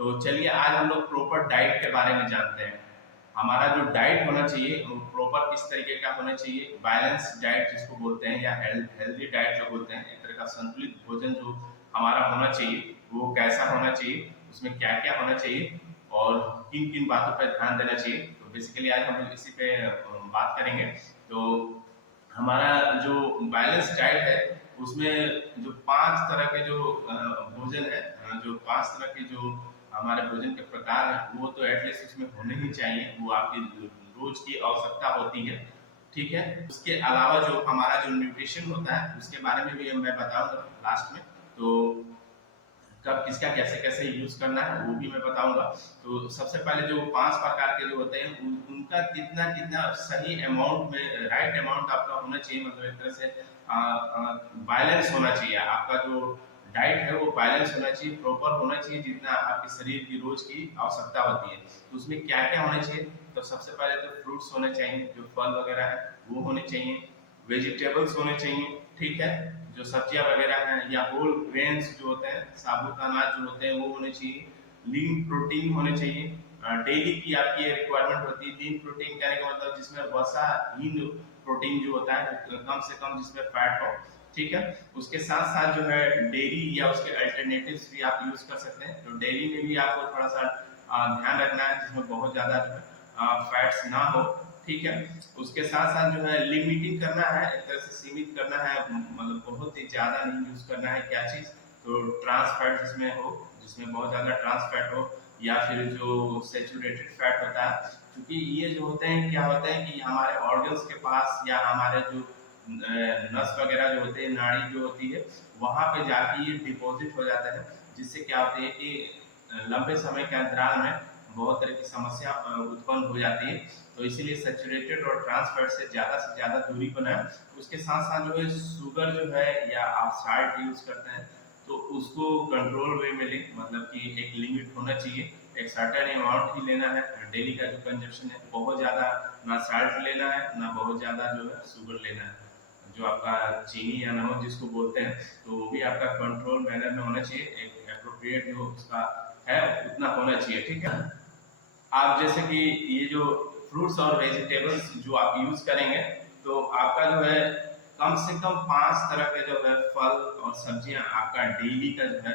तो चलिए आज हम लोग प्रॉपर डाइट के बारे में जानते हैं। हमारा जो डाइट होना चाहिए वो प्रॉपर किस तरीके का होना चाहिए, बैलेंस डाइट जिसको बोलते हैं या हेल्दी डाइट जो बोलते हैं, एक तरह का संतुलित भोजन जो हमारा होना चाहिए वो कैसा होना चाहिए, उसमें क्या क्या होना चाहिए और किन किन बातों पर ध्यान देना चाहिए। तो बेसिकली आज हम लोग इसी पे बात करेंगे। तो हमारा जो बैलेंस डाइट है उसमें जो 5 तरह के जो भोजन है, जो 5 तरह के जो हमारे भोजन के प्रकार है वो तो एटलीस्ट उसमें होने ही चाहिए, वो आपकी रोज की आवश्यकता होती है। ठीक है, उसके अलावा जो हमारा जो न्यूट्रिशन होता है उसके बारे में भी मैं बताऊंगा लास्ट में। तो कब किसका कैसे कैसे यूज करना है वो भी मैं बताऊंगा। तो सबसे पहले जो 5 प्रकार के जो होते हैं उनका कितना कितना सही अमाउंट में, राइट अमाउंट आपका होना चाहिए, मतलब एक तरह से बैलेंस होना चाहिए। आपका जो डाइट है वो बैलेंस होना चाहिए, प्रॉपर होना चाहिए जितना आपके शरीर की रोज की आवश्यकता होती है। तो उसमें क्या क्या होना चाहिए, तो सबसे पहले तो फ्रूट्स होने चाहिए, जो फल वगैरह है वो होने चाहिए, वेजिटेबल्स होने चाहिए। ठीक है, जो सब्जियां वगैरह हैं या होल ग्रेन्स जो होते हैं, साबुत अनाज जो होते हैं वो होने चाहिए। लीन प्रोटीन होने चाहिए, डेली की आपकी ये रिक्वायरमेंट होती है। लीन प्रोटीन कहने का मतलब जिसमें वसाहीन प्रोटीन जो होता है, कम से कम जिसमें फैट हो। ठीक है, उसके साथ साथ जो है डेयरी या उसके अल्टरनेटिव्स भी आप यूज कर सकते हैं। तो डेयरी में भी आपको थोड़ा सा ध्यान रखना है जिसमें बहुत ज्यादा जो है फैट्स ना हो। ठीक है, उसके साथ साथ जो है लिमिटिंग करना है, एक तरह से सीमित करना है, मतलब बहुत ही ज्यादा नहीं यूज करना है। क्या चीज, तो ट्रांस फैट जिसमें हो, जिसमें बहुत ज्यादा ट्रांस फैट हो, या फिर जो सेचुरेटेड फैट होता है। क्योंकि ये जो होते हैं, क्या होते हैं कि हमारे ऑर्गन्स के पास या हमारे जो नस वगैरह जो होते हैं, नाड़ी जो होती है, वहां पे जाके ये डिपॉजिट हो जाता है, जिससे क्या होती है कि लंबे समय के अंतराल में बहुत तरह की समस्या उत्पन्न हो जाती है। तो इसीलिए सेचुरेटेड और ट्रांस फैट से ज्यादा दूरी बनाए। उसके साथ साथ जो है शुगर जो है या आप साल्ट यूज करते हैं तो उसको कंट्रोल वे में लें, मतलब कि एक लिमिट होना चाहिए, एक सर्टेन अमाउंट ही लेना है। डेली का जो कंजप्शन है, बहुत ज्यादा ना साल्ट लेना है ना बहुत ज्यादा जो है शुगर लेना है। जो आपका चीनी या नमक जिसको बोलते हैं, तो वो भी आपका कंट्रोल मैनर में होना चाहिए, एक अप्रोप्रिएट जो उसका है उतना होना चाहिए। ठीक है, आप जैसे कि ये जो फ्रूट्स और वेजिटेबल्स जो आप यूज करेंगे, तो आपका जो है कम से कम 5 तरह के जो है फल और सब्जियां आपका डेली का जो है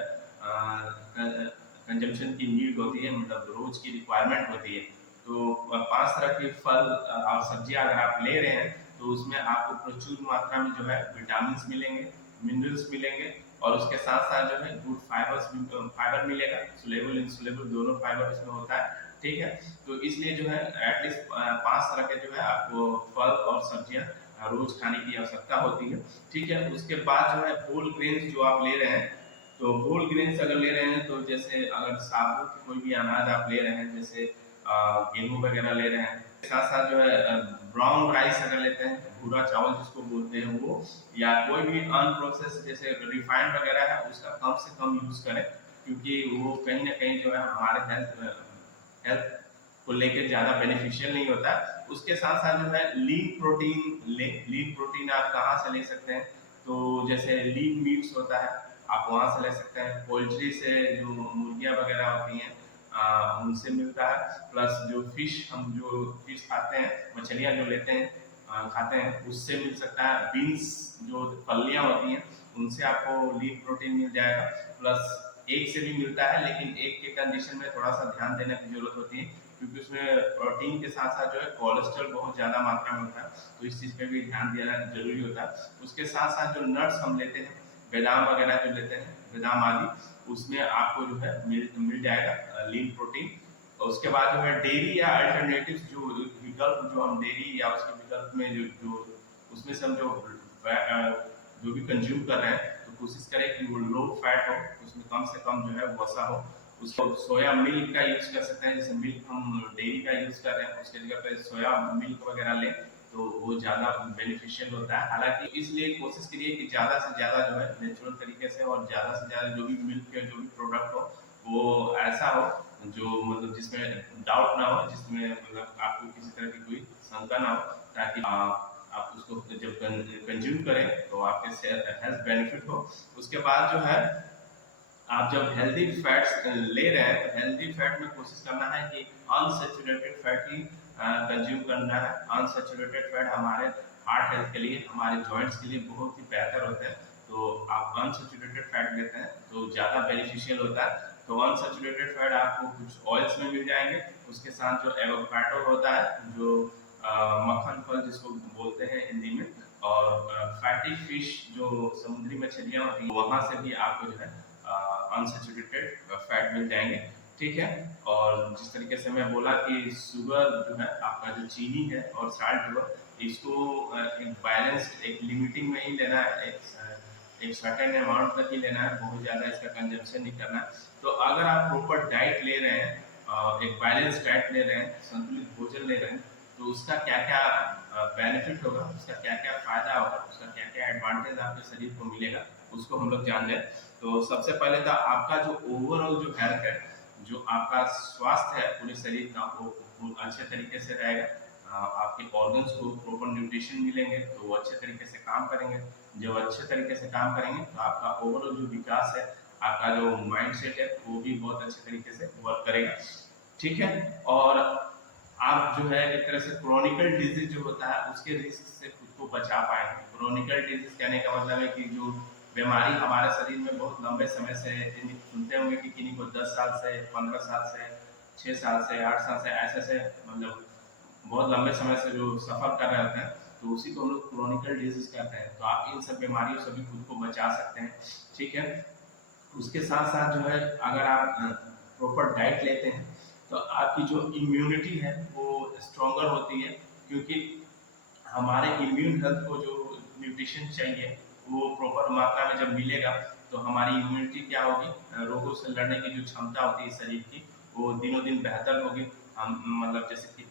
कंजम्पशन की नीड होती है, मतलब रोज की रिक्वायरमेंट होती है। तो 5 तरह के फल और सब्जियां अगर आप ले रहे हैं तो उसमें आपको प्रचुर मात्रा में जो है विटामिन मिलेंगे, मिनरल्स मिलेंगे, और उसके साथ साथ जो है गुड फाइबर्स, फाइबर मिलेगा, सुलेबल इंसुलेबल दोनों फाइबर इसमें होता है। ठीक है, तो इसलिए जो है एटलीस्ट 5 तरह के जो है आपको फल और सब्जियां रोज खाने की आवश्यकता होती है। ठीक है, उसके बाद जो है होल ग्रेन्स जो आप ले रहे हैं, तो होल ग्रेन्स अगर ले रहे हैं तो जैसे अगर साबुत कोई भी अनाज आप ले रहे हैं, जैसे गेहूं वगैरह ले रहे हैं, साथ साथ जो है ब्राउन राइस अगर लेते हैं, भूरा चावल जिसको बोलते हैं वो, या कोई भी अनप्रोसेस जैसे रिफाइंड वगैरह है उसका कम से कम यूज करें, क्योंकि वो कहीं ना कहीं जो है हमारे हेल्थ को लेकर ज्यादा बेनिफिशियल नहीं होता। उसके साथ साथ जो है लीन प्रोटीन ले। लीन प्रोटीन आप कहाँ से ले सकते हैं, तो जैसे लीन मीट्स होता है आप वहां से ले सकते हैं, पोल्ट्री से जो मुर्गियां वगैरह होती हैं उनसे मिलता है, प्लस जो फिश, हम जो फिश खाते हैं, मछलियां जो लेते हैं खाते हैं, उससे मिल सकता है। बीन्स जो फलियां होती हैं उनसे आपको लीन प्रोटीन मिल जाएगा, प्लस एग से भी मिलता है, लेकिन एग के कंडीशन में थोड़ा सा ध्यान देने की जरूरत होती है, क्योंकि उसमें प्रोटीन के साथ साथ जो है कोलेस्ट्रॉल बहुत ज्यादा मात्रा में होता है, तो इस चीज पे भी ध्यान देना जरूरी होता है। उसके साथ साथ जो नट्स हम लेते हैं, बादाम वगैरह जो लेते हैं, बादाम आदि, उसमें आपको जो है मिल जाएगा लीन प्रोटीन। और उसके बाद जो है डेयरी या अल्टरनेटिव जो विकल्प, जो हम डेयरी या उसके विकल्प में जो जो उसमें से हम जो भी कंज्यूम कर रहे हैं, तो कोशिश करें कि वो लो फैट हो, उसमें कम से कम जो है वसा हो। उसको सोया मिल्क का यूज कर सकते हैं, जैसे मिल्क हम डेयरी का यूज कर रहे हैं उसके जगह पे सोया मिल्क वगैरह लें, तो वो ज्यादा बेनिफिशियल होता है। हालांकि इसलिए कोशिश करिए कि ज्यादा से ज्यादा जो है नेचुरल तरीके से, और ज्यादा से ज्यादा जो भी मिल्क के जो भी प्रोडक्ट हो वो ऐसा हो जो मतलब जिसमें डाउट ना हो, जिसमें मतलब आपको किसी तरह की कोई शंका ना हो, ताकि आप उसको जब कंज्यूम करें तो आपके हेल्थ बेनिफिट हो। उसके बाद जो है आप जब हेल्दी फैट्स ले रहे हैं तो हेल्दी फैट में कोशिश करना है कि अनसेचुरेटेड फैट ही कंज्यूम करना है। अनसेचुरेटेड फैट हमारे हार्ट हेल्थ के लिए, हमारे जॉइंट्स के लिए बहुत ही बेहतर होते हैं। तो आप अनसेचुरेटेड फैट लेते हैं तो ज़्यादा बेनिफिशियल होता है। तो अनसेचुरेटेड फैट आपको कुछ ऑयल्स में मिल जाएंगे, उसके साथ जो एवोकाडो होता है, जो मक्खन फल जिसको बोलते हैं हिंदी में, और फैटी फिश जो समुद्री मछलियाँ होती हैं वहाँ से भी आपको जो है अनसेचुरेटेड फैट मिल जाएंगे। ठीक है। और जिस तरीके से मैं बोला कि शुगर जो है आपका, जो चीनी है और साल्ट जो है, इसको एक बैलेंस, एक लिमिटिंग में ही लेना है, एक सर्टेन अमाउंट तक ही लेना है, बहुत ज़्यादा इसका कंजम्पशन नहीं करना है। तो अगर आप प्रॉपर डाइट ले रहे हैं, एक बैलेंस डाइट ले रहे हैं, संतुलित भोजन ले रहे हैं, तो उसका क्या क्या बेनिफिट होगा, उसका क्या क्या फायदा होगा, उसका क्या क्या एडवांटेज आपके शरीर को मिलेगा, उसको हम लोग जान जाए। तो सबसे पहले तो आपका जो ओवरऑल जो हेल्थ है, जो आपका स्वास्थ्य है पूरे शरीर का, वो अच्छे तरीके से रहेगा। आपके ऑर्गन्स को प्रॉपर न्यूट्रिशन मिलेंगे तो वो अच्छे तरीके से काम करेंगे। जब अच्छे तरीके से काम करेंगे तो आपका ओवरऑल जो विकास है, आपका जो माइंड सेट है, वो भी बहुत अच्छे तरीके से वर्क करेगा। ठीक है। और आप जो है एक तरह से क्रोनिकल डिजीज जो होता है उसके रिस्क से खुद को बचा पाएंगे। क्रोनिकल डिजीज कहने का मतलब है कि जो बीमारी हमारे शरीर में बहुत लंबे समय से, सुनते होंगे कि किन्हीं को 10 साल से, 15 साल से, 6 साल से, 8 साल से, ऐसे से मतलब बहुत लंबे समय से जो सफर कर रहे होते हैं, तो उसी को हम लोग क्रोनिकल डिजीज कहते हैं। तो आप इन सब बीमारियों से भी खुद को बचा सकते हैं। ठीक है। उसके साथ साथ जो है, अगर आप प्रॉपर डाइट लेते हैं तो आपकी जो इम्यूनिटी है वो स्ट्रोंगर होती है, क्योंकि हमारे इम्यून हेल्थ को जो न्यूट्रिशन चाहिए वो प्रॉपर मात्रा में जब मिलेगा तो हमारी इम्यूनिटी क्या होगी, रोगों से लड़ने की जो क्षमता होती है शरीर की, वो दिनों दिन बेहतर होगी। हम मतलब जैसे कि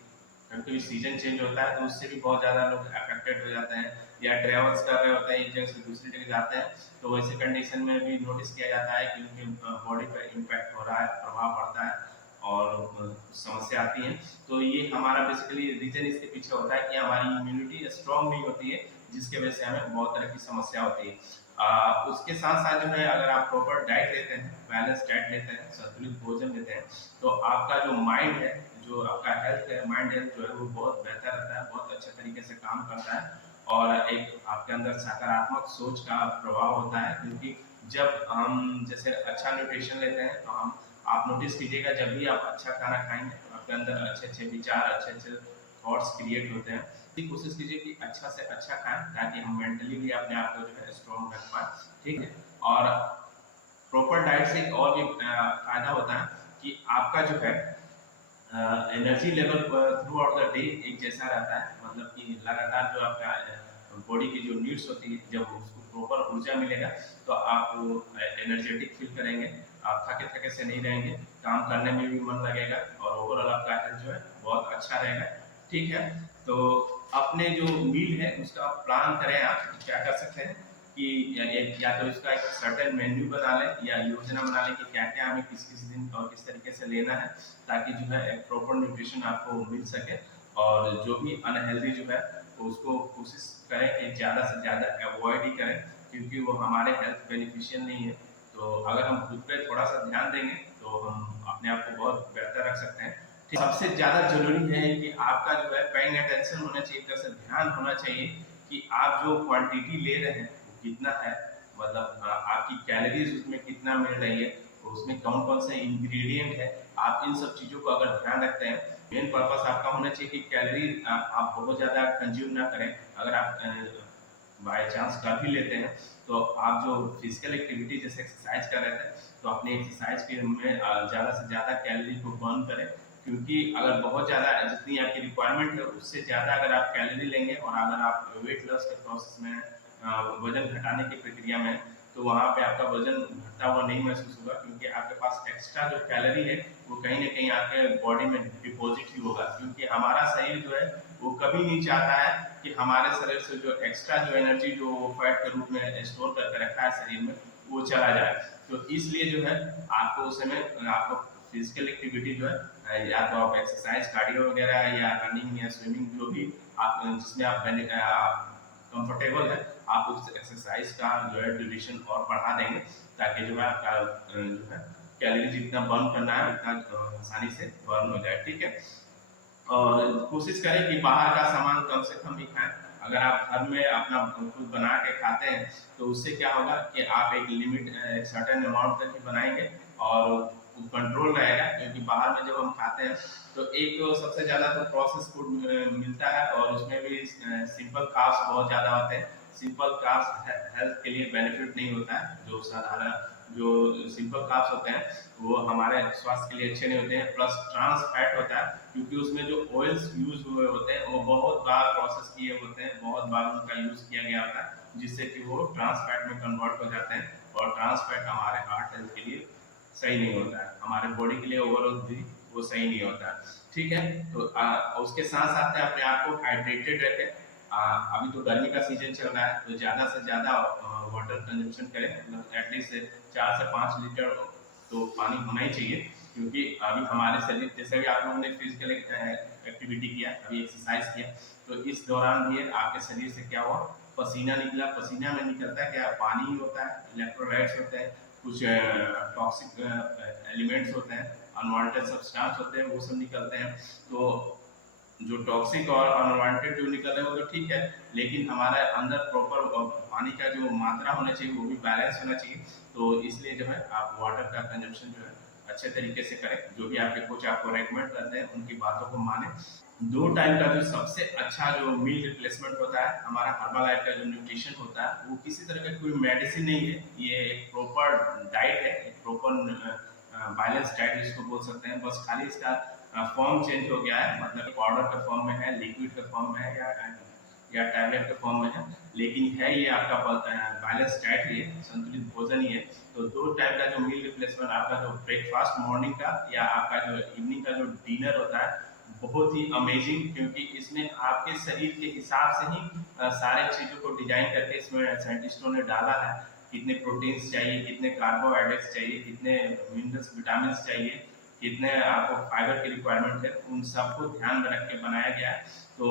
कभी कभी सीजन चेंज होता है तो उससे भी बहुत ज़्यादा लोग अफेक्टेड हो जाते हैं, या ट्रेवल्स कर रहे होते हैं एक जगह से दूसरी जगह जाते हैं, तो वैसे कंडीशन में भी नोटिस किया जाता है कि उनके बॉडी पर इम्पैक्ट हो रहा है, प्रभाव पड़ता है और समस्या आती है। तो ये हमारा बेसिकली रीजन इसके पीछे होता है कि हमारी इम्यूनिटी स्ट्रांग नहीं होती है, जिसके वजह से हमें बहुत तरह की समस्या होती है। उसके साथ साथ जो है, अगर आप प्रॉपर डाइट लेते हैं, बैलेंस डाइट लेते हैं, संतुलित भोजन लेते हैं, तो आपका जो माइंड है, जो आपका हेल्थ है, माइंड हेल्थ जो है वो बहुत बेहतर रहता है, बहुत अच्छे तरीके से काम करता है। और एक आपके अंदर सकारात्मक सोच का प्रभाव होता है, क्योंकि जब हम जैसे अच्छा न्यूट्रिशन लेते हैं तो हम, आप नोटिस कीजिएगा जब भी आप अच्छा खाना खाएंगे तो आपके अंदर अच्छे अच्छे विचार, अच्छे अच्छे थॉट्स क्रिएट होते हैं। कोशिश कीजिए कि अच्छा से अच्छा खाएं, ताकि हम मेंटली भी अपने आप को जो है स्ट्रॉन्ग रख पाए। ठीक है। और प्रॉपर डाइट से एक और भी फायदा होता है कि आपका जो है energy level through out the day एक जैसा रहता है, मतलब कि लगातार जो आपका बॉडी की जो नीड्स होती है, जब उसको प्रॉपर ऊर्जा मिलेगा तो आप एनर्जेटिक फील करेंगे, आप थके थके से नहीं रहेंगे, काम करने में भी मन लगेगा, और ओवरऑल आपका हेल्थ जो है बहुत अच्छा रहेगा। ठीक है। तो अपने जो मील है उसका प्लान करें, आप क्या कर सकते हैं कि या तो इसका एक सर्टेन मेन्यू बना लें, या योजना बना लें कि क्या क्या हमें किस किस दिन और किस तरीके से लेना है, ताकि जो है एक प्रॉपर न्यूट्रिशन आपको मिल सके। और जो भी अनहेल्दी जो है उसको कोशिश करें कि ज़्यादा से ज़्यादा अवॉइड ही करें, क्योंकि वो हमारे हेल्थ बेनिफिशियल नहीं है। तो अगर हम खुद पे थोड़ा सा ध्यान देंगे तो हम अपने आप को बहुत बेहतर रख सकते हैं। सबसे ज़्यादा जरूरी है कि आपका जो है पेइंग अटेंशन होना चाहिए, एक तरह से ध्यान होना चाहिए कि आप जो क्वांटिटी ले रहे हैं वो कितना है, मतलब आपकी कैलोरीज उसमें कितना मिल रही है, उसमें कौन कौन से इंग्रेडिएंट है। आप इन सब चीज़ों को अगर ध्यान रखते हैं, मेन पर्पस आपका होना चाहिए कि कैलोरी आप बहुत ज़्यादा कंज्यूम ना करें। अगर आप बाय चांस कर भी लेते हैं तो आप जो फिजिकल एक्टिविटी जैसे एक्सरसाइज कर रहे थे, तो अपनी एक्सरसाइज के में ज़्यादा से ज़्यादा कैलोरी को बर्न करें, क्योंकि अगर बहुत ज़्यादा जितनी आपकी रिक्वायरमेंट है उससे ज़्यादा अगर आप कैलोरी लेंगे, और अगर आप वेट लॉस के प्रोसेस में वजन घटाने की प्रक्रिया में, तो वहाँ पे आपका वजन घटता हुआ नहीं महसूस होगा, क्योंकि आपके पास एक्स्ट्रा जो कैलोरी है वो कहीं ना कहीं आपके बॉडी में डिपॉजिट ही होगा। क्योंकि हमारा शरीर जो है वो कभी नहीं चाहता है कि हमारे शरीर से जो एक्स्ट्रा जो एनर्जी जो फैट के रूप में स्टोर करके रखा है शरीर में, वो चला जाए। तो इसलिए जो है आपको उस समय आपको फिजिकल एक्टिविटी जो है, या तो आप एक्सरसाइज, कार्डियो वगैरह, या रनिंग या स्विमिंग, जो भी आप जिसमें आप कंफर्टेबल है, आप उस एक्सरसाइज का जो है ड्यूरेशन और बढ़ा देंगे, ताकि जो है आपका जो है कैलोरी जितना बर्न करना है उतना आसानी से बर्न हो जाए। ठीक है, और कोशिश करें कि बाहर का सामान कम से कम ही खाएं। अगर आप घर में अपना खुद बना के खाते हैं तो उससे क्या होगा कि आप एक लिमिट सर्टेन अमाउंट तक ही बनाएंगे और कंट्रोल रहेगा, क्योंकि बाहर में जब हम खाते हैं तो एक तो सबसे ज़्यादा तो प्रोसेस फूड मिलता है और उसमें भी सिंपल कार्ब्स बहुत ज़्यादा होते हैं। सिंपल कार्ब्स हेल्थ के लिए बेनिफिट नहीं होता है। जो साधारण जो सिंपल कार्ब्स होते हैं वो हमारे स्वास्थ्य के लिए अच्छे नहीं होते हैं, प्लस ट्रांस फैट होता है, क्योंकि उसमें जो ऑयल्स यूज हुए होते हैं वो बहुत बार प्रोसेस किए होते हैं, बहुत बार उनका यूज किया गया होता है, जिससे कि वो ट्रांस फैट में कन्वर्ट हो जाते हैं और ट्रांस फैट हमारे हार्ट हेल्थ के लिए सही नहीं होता है, हमारे बॉडी के लिए ओवरऑल भी वो सही नहीं होता है। ठीक है, तो उसके साथ साथ अपने आप को हाइड्रेटेड रखें। अभी तो गर्मी का सीजन चल रहा है तो ज़्यादा से ज़्यादा वाटर कंजप्शन करें, मतलब एटलीस्ट 4 से 5 लीटर तो पानी होना ही चाहिए, क्योंकि अभी हमारे शरीर, जैसे भी आप लोगों ने फिजिकल एक्टिविटी किया, अभी एक्सरसाइज किया, तो इस दौरान भी आपके शरीर से क्या हुआ, पसीना निकला। पसीना में निकलता है क्या, पानी ही होता है, इलेक्ट्रोलाइट्स होते हैं, कुछ टॉक्सिक एलिमेंट्स होते हैं, अनवांटेड सब्सटेंस होते हैं, वो सब निकलते हैं। तो जो टॉक्सिक और अनवांटेड जो निकल रहे हैं वो तो ठीक है, लेकिन हमारे अंदर प्रॉपर पानी का जो मात्रा होना चाहिए वो भी बैलेंस होना चाहिए। तो इसलिए जो है आप वाटर का कंजप्शन जो है अच्छे तरीके से करें, जो भी आपके कोच आपको रेकमेंड करते हैं उनकी बातों को माने। 2 टाइम का जो सबसे अच्छा जो मील रिप्लेसमेंट होता है हमारा हर्बलाइफ का जो न्यूट्रिशन होता है, वो किसी तरह का कोई मेडिसिन नहीं है, ये एक प्रॉपर डाइट है, एक प्रॉपर बैलेंस डाइट जिसको बोल सकते हैं। बस खाली इसका फॉर्म चेंज हो गया है, मतलब पाउडर के फॉर्म में है, लिक्विड के फॉर्म में है, या टैबलेट के फॉर्म में है, लेकिन है ये आपका बैलेंस डाइट ही है, संतुलित भोजन ही है। तो 2 टाइम का जो मील रिप्लेसमेंट, आपका जो ब्रेकफास्ट मॉर्निंग का या आपका जो इवनिंग का जो डिनर होता है, बहुत ही अमेजिंग, क्योंकि इसमें आपके शरीर के हिसाब से ही सारे चीज़ों को डिजाइन करके इसमें साइंटिस्टों ने डाला है। कितने प्रोटीन्स चाहिए, कितने कार्बोहाइड्रेट्स चाहिए, कितने मिनरल्स विटामिन चाहिए, कितने आपको फाइबर की रिक्वायरमेंट है, उन सबको ध्यान में रख के बनाया गया है। तो